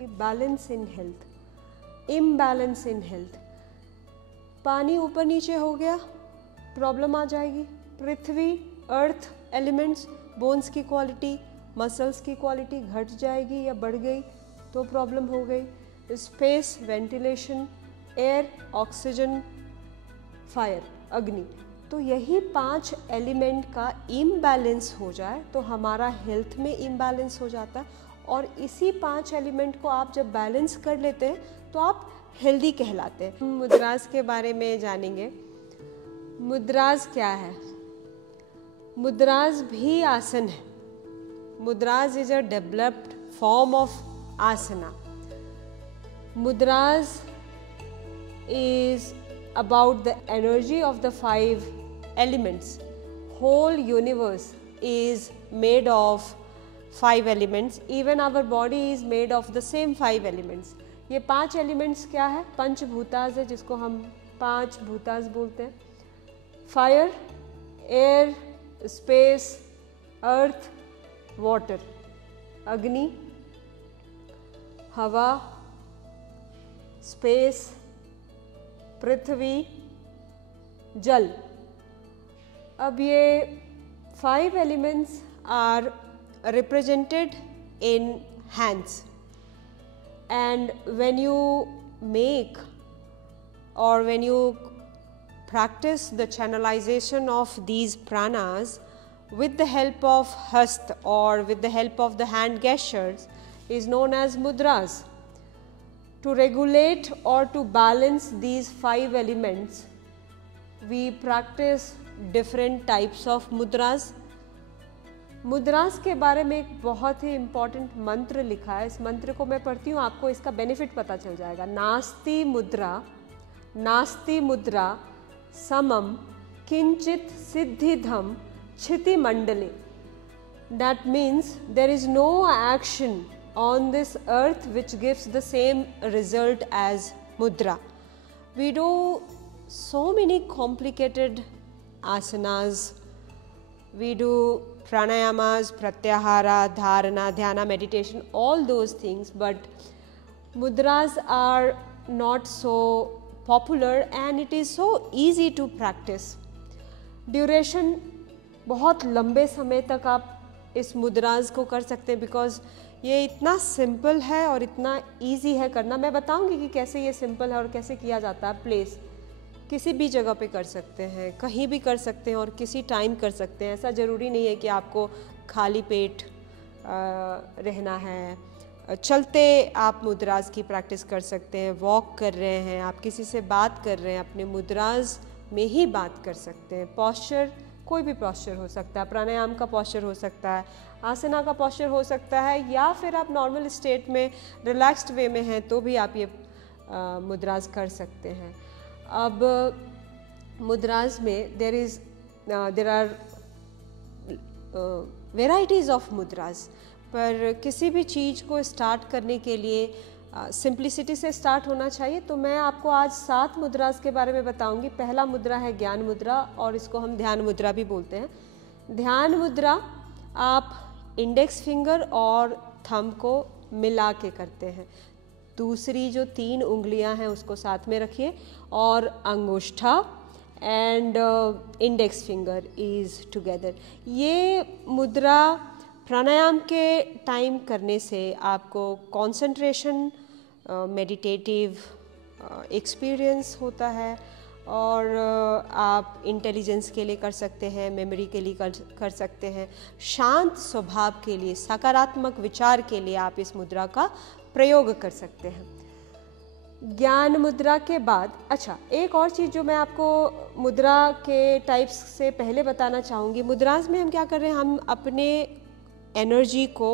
Balance in health, imbalance in health. पानी ऊपर नीचे हो गया, प्रॉब्लम आ जाएगी। पृथ्वी, अर्थ, एलिमेंट्स, बोन्स की क्वालिटी, मसल्स की क्वालिटी घट जाएगी या बढ़ गई तो प्रॉब्लम हो गई। Space, ventilation, air, oxygen, fire, अग्नि। तो यही 5 एलिमेंट का इम्बैलेंस हो जाए तो हमारा हेल्थ में इम्बैलेंस हो जाता है। और इसी 5 एलिमेंट को आप जब बैलेंस कर लेते हैं तो आप हेल्दी कहलाते हैं। मुद्रास के बारे में जानेंगे। मुद्रास क्या है? मुद्रास भी आसन है। Mudras is a developed form of asana. Mudras is about the energy of the 5 elements. Whole universe is made of 5 elements. Even our body is made of the same 5 elements. ये 5 elements क्या है? पंचभूतास है, जिसको हम 5 भूतास बोलते हैं। Fire, air, space, earth, water, अग्नि, हवा, स्पेस, पृथ्वी, जल। अब ये 5 elements are represented in hands, and when you make or when you practice the channelization of these pranas with the help of hasta or with the help of the hand gestures is known as mudras. To regulate or to balance these 5 elements, we practice different types of mudras. मुद्रास के बारे में एक बहुत ही important मंत्र लिखा है। इस मंत्र को मैं पढ़ती हूँ, आपको इसका बेनिफिट पता चल जाएगा। नास्ति मुद्रा समम किंचित सिद्धिधम क्षिति मंडले। That means there is no action on this earth which gives the same result as mudra. We do so many complicated asanas. We do pranayamas, pratyahara, dharana, dhyana, meditation, all those things, but mudras are not so popular and it is so easy to practice. Duration बहुत लंबे समय तक आप इस मुद्रास को कर सकते हैं, बिकॉज ये इतना सिंपल है और इतना इजी है करना। मैं बताऊंगी कि कैसे ये सिंपल है और कैसे किया जाता है। प्लेस किसी भी जगह पे कर सकते हैं, कहीं भी कर सकते हैं और किसी टाइम कर सकते हैं। ऐसा ज़रूरी नहीं है कि आपको खाली पेट रहना है। चलते आप मुद्रास की प्रैक्टिस कर सकते हैं, वॉक कर रहे हैं, आप किसी से बात कर रहे हैं, अपने मुद्रास में ही बात कर सकते हैं। पॉस्चर कोई भी पॉस्चर हो सकता है, प्राणायाम का पॉस्चर हो सकता है, आसना का पॉस्चर हो सकता है, या फिर आप नॉर्मल स्टेट में रिलैक्स्ड वे में हैं तो भी आप ये मुद्रास कर सकते हैं। अब मुद्रास में देर आर वेराइटीज़ ऑफ मुद्रास, पर किसी भी चीज़ को स्टार्ट करने के लिए सिंप्लिसिटी से स्टार्ट होना चाहिए। तो मैं आपको आज 7 मुद्रास के बारे में बताऊंगी। पहला मुद्रा है ज्ञान मुद्रा, और इसको हम ध्यान मुद्रा भी बोलते हैं। ध्यान मुद्रा आप इंडेक्स फिंगर और थंब को मिला के करते हैं। दूसरी जो 3 उंगलियां हैं उसको साथ में रखिए, और अंगूठा and index finger is together. ये मुद्रा प्राणायाम के टाइम करने से आपको कंसंट्रेशन, मेडिटेटिव एक्सपीरियंस होता है, और आप इंटेलिजेंस के लिए कर सकते हैं, मेमोरी के लिए कर सकते हैं, शांत स्वभाव के लिए, सकारात्मक विचार के लिए आप इस मुद्रा का प्रयोग कर सकते हैं। ज्ञान मुद्रा के बाद अच्छा, एक और चीज़ जो मैं आपको मुद्रा के टाइप्स से पहले बताना चाहूँगी। मुद्रास में हम क्या कर रहे हैं, हम अपने एनर्जी को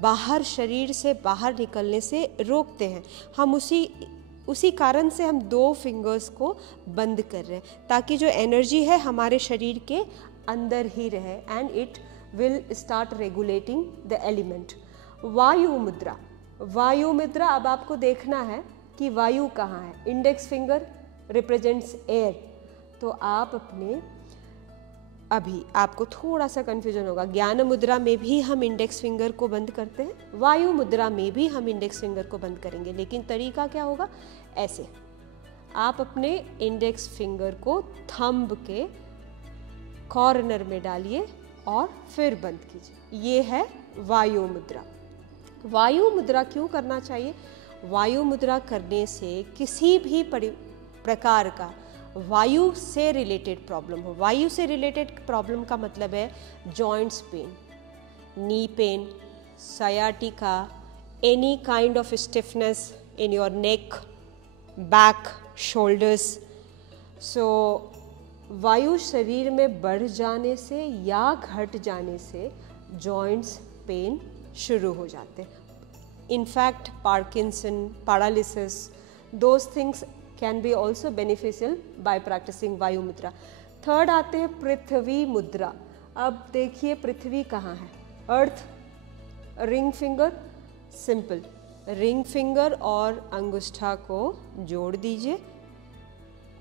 बाहर, शरीर से बाहर निकलने से रोकते हैं। हम उसी कारण से हम 2 फिंगर्स को बंद कर रहे हैं, ताकि जो एनर्जी है हमारे शरीर के अंदर ही रहे, and it will start regulating the element. वायु मुद्रा, वायु मुद्रा, अब आपको देखना है कि वायु कहाँ है। इंडेक्स फिंगर रिप्रेजेंट्स एयर, तो आप अपने अभी आपको थोड़ा सा कन्फ्यूजन होगा, ज्ञान मुद्रा में भी हम इंडेक्स फिंगर को बंद करते हैं, वायु मुद्रा में भी हम इंडेक्स फिंगर को बंद करेंगे, लेकिन तरीका क्या होगा, ऐसे आप अपने इंडेक्स फिंगर को थंब के कॉर्नर में डालिए और फिर बंद कीजिए। ये है वायु मुद्रा। वायु मुद्रा क्यों करना चाहिए? वायु मुद्रा करने से किसी भी प्रकार का वायु से रिलेटेड प्रॉब्लम हो, वायु से रिलेटेड प्रॉब्लम का मतलब है joints pain, knee pain, sciatica, any kind of stiffness in your neck, back, shoulders. So वायु शरीर में बढ़ जाने से या घट जाने से जॉइंट्स पेन शुरू हो जाते हैं। In fact Parkinson, paralysis, those things can be also beneficial by practicing vayu mudra. Third आते हैं पृथ्वी मुद्रा। अब देखिए पृथ्वी कहाँ है, earth, ring finger, simple, ring finger और अंगुष्ठा को जोड़ दीजिए,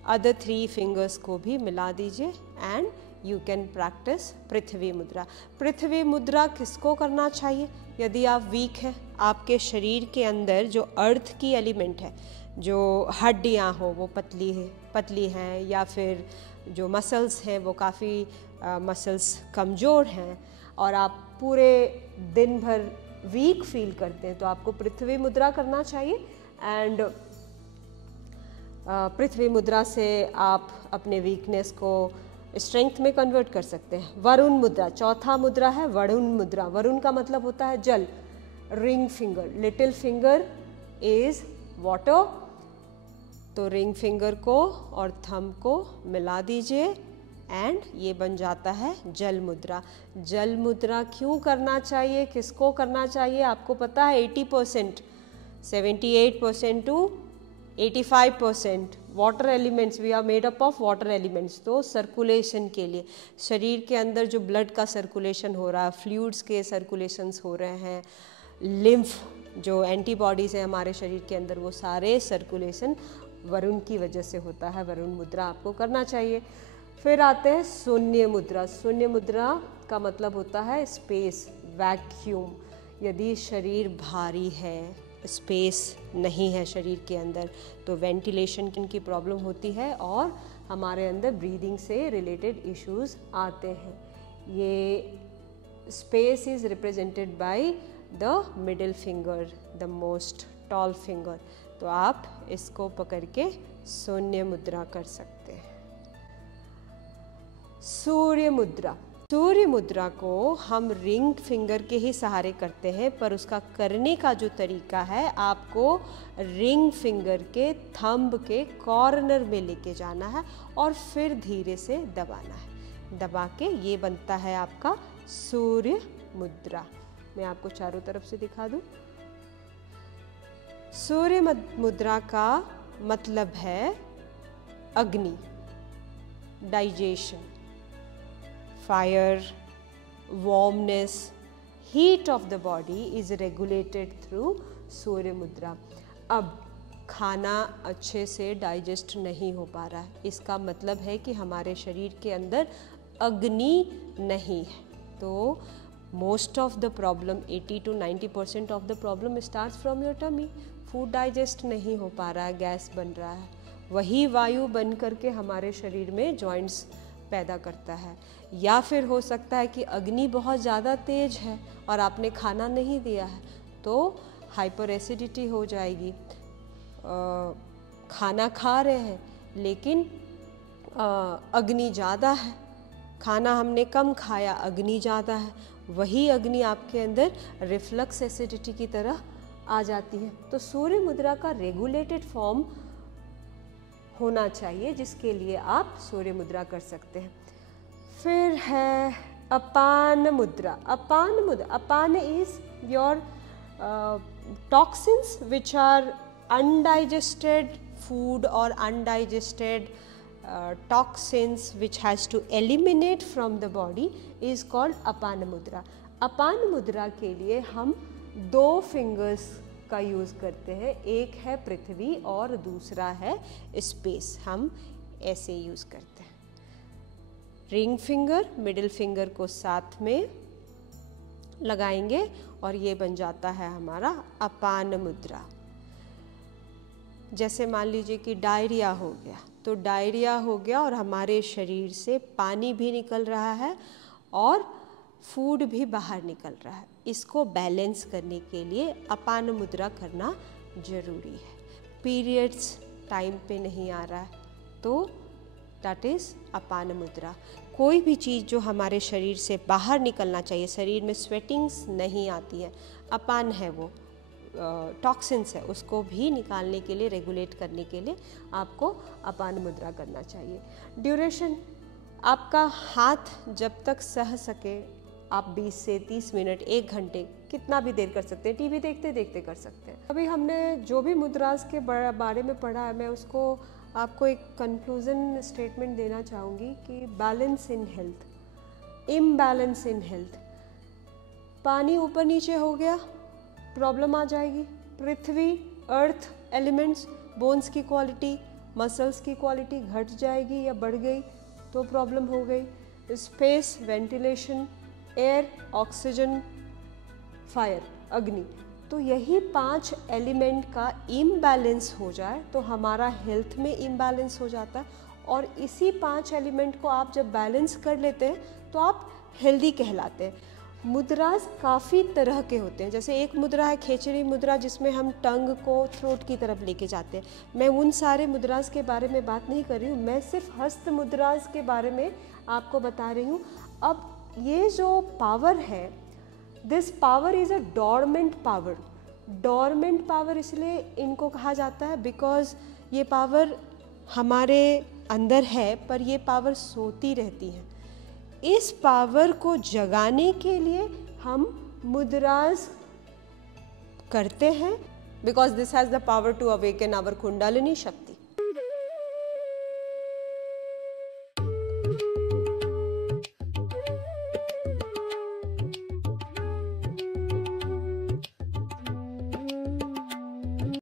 अदर 3 फिंगर्स को भी मिला दीजिए एंड यू कैन प्रैक्टिस पृथ्वी मुद्रा। पृथ्वी मुद्रा किसको करना चाहिए? यदि आप वीक हैं, आपके शरीर के अंदर जो अर्थ की एलिमेंट है, जो हड्डियां हो वो पतली हैं, या फिर जो मसल्स हैं वो काफ़ी मसल्स कमज़ोर हैं और आप पूरे दिन भर वीक फील करते हैं, तो आपको पृथ्वी मुद्रा करना चाहिए। एंड पृथ्वी मुद्रा से आप अपने वीकनेस को स्ट्रेंथ में कन्वर्ट कर सकते हैं। वरुण मुद्रा, चौथा मुद्रा है वरुण मुद्रा। वरुण का मतलब होता है जल। Ring finger, little finger is water, तो रिंग फिंगर को और थंब को मिला दीजिए एंड ये बन जाता है जल मुद्रा। जल मुद्रा क्यों करना चाहिए, किसको करना चाहिए? आपको पता है 80%, 78% to 85% water elements, we are made up of water elements. तो सर्कुलेशन के लिए, शरीर के अंदर जो ब्लड का सर्कुलेशन हो रहा है, फ्लूइड्स के सर्कुलेशंस हो रहे हैं, लिम्फ जो एंटीबॉडीज़ है हमारे शरीर के अंदर, वो सारे सर्कुलेशन वरुण की वजह से होता है। वरुण मुद्रा आपको करना चाहिए। फिर आते हैं शून्य मुद्रा। शून्य मुद्रा का मतलब होता है स्पेस, वैक्यूम। यदि शरीर भारी है, स्पेस नहीं है शरीर के अंदर, तो वेंटिलेशन की प्रॉब्लम होती है और हमारे अंदर ब्रीदिंग से रिलेटेड इश्यूज आते हैं। ये space is represented by the middle finger, the most tall finger. तो आप इसको पकड़ के शून्य मुद्रा कर सकते हैं। सूर्य मुद्रा। सूर्य मुद्रा को हम रिंग फिंगर के ही सहारे करते हैं, पर उसका करने का जो तरीका है, आपको रिंग फिंगर के थंब के कॉर्नर में लेके जाना है और फिर धीरे से दबाना है। दबा के ये बनता है आपका सूर्य मुद्रा। मैं आपको चारों तरफ से दिखा दूं। सूर्य मुद्रा का मतलब है अग्नि, digestion, fire, warmness, heat of the body is regulated through सूर्य मुद्रा। अब खाना अच्छे से डाइजेस्ट नहीं हो पा रहा है, इसका मतलब है कि हमारे शरीर के अंदर अग्नि नहीं है। तो most of the problem, 80 to 90% of the problem starts from your tummy. Food digest नहीं हो पा रहा है, गैस बन रहा है, वही वायु बन करके हमारे शरीर में जॉइंट्स पैदा करता है। या फिर हो सकता है कि अग्नि बहुत ज़्यादा तेज है और आपने खाना नहीं दिया है, तो हाइपर एसिडिटी हो जाएगी। खाना खा रहे हैं लेकिन अग्नि ज़्यादा है, खाना हमने कम खाया, अग्नि ज़्यादा है, वही अग्नि आपके अंदर रिफ्लक्स एसिडिटी की तरह आ जाती है। तो सूर्य मुद्रा का रेगुलेटेड फॉर्म होना चाहिए, जिसके लिए आप सूर्य मुद्रा कर सकते हैं। फिर है अपान mudra. Apana mudra, apana is your toxins which are undigested food और undigested toxins which has to eliminate from the body is called अपान मुद्रा। अपान मुद्रा के लिए हम 2 फिंगर्स का यूज़ करते हैं, एक है पृथ्वी और दूसरा है स्पेस। हम ऐसे यूज़ करते हैं। रिंग फिंगर, मिडिल फिंगर को साथ में लगाएंगे और ये बन जाता है हमारा अपान मुद्रा। जैसे मान लीजिए कि डायरिया हो गया, तो डायरिया हो गया और हमारे शरीर से पानी भी निकल रहा है और फूड भी बाहर निकल रहा है। इसको बैलेंस करने के लिए अपान मुद्रा करना जरूरी है। पीरियड्स टाइम पे नहीं आ रहा है तो दैट इज़ अपान मुद्रा। कोई भी चीज़ जो हमारे शरीर से बाहर निकलना चाहिए, शरीर में स्वेटिंग्स नहीं आती है, अपान है वो, टॉक्सिन्स है, उसको भी निकालने के लिए, रेगुलेट करने के लिए आपको अपान मुद्रा करना चाहिए। ड्यूरेशन, आपका हाथ जब तक सह सके आप 20 से 30 मिनट, 1 घंटे, कितना भी देर कर सकते हैं, टीवी देखते देखते कर सकते हैं। अभी हमने जो भी मुद्रास के बारे में पढ़ा है, मैं उसको आपको एक कंक्लूजन स्टेटमेंट देना चाहूँगी कि balance in health, imbalance in health. पानी ऊपर नीचे हो गया, प्रॉब्लम आ जाएगी। पृथ्वी, अर्थ, एलिमेंट्स, बोन्स की क्वालिटी, मसल्स की क्वालिटी घट जाएगी या बढ़ गई तो प्रॉब्लम हो गई। Space, ventilation, air, oxygen, fire, अग्नि, तो यही 5 एलिमेंट का इम्बैलेंस हो जाए तो हमारा हेल्थ में इम्बैलेंस हो जाता है। और इसी 5 एलिमेंट को आप जब बैलेंस कर लेते हैं तो आप हेल्दी कहलाते हैं। मुद्रास काफ़ी तरह के होते हैं। जैसे एक मुद्रा है खेचरी मुद्रा, जिसमें हम टंग को थ्रोट की तरफ लेके जाते हैं। मैं उन सारे मुद्रास के बारे में बात नहीं कर रही हूँ, मैं सिर्फ हस्त मुद्रास के बारे में आपको बता रही हूँ। अब ये जो पावर है, this power is a dormant power. Dormant power इसलिए इनको कहा जाता है बिकॉज ये पावर हमारे अंदर है पर ये पावर सोती रहती है। इस पावर को जगाने के लिए हम मुद्रास करते हैं because this has the power to awaken our kundalini शक्ति।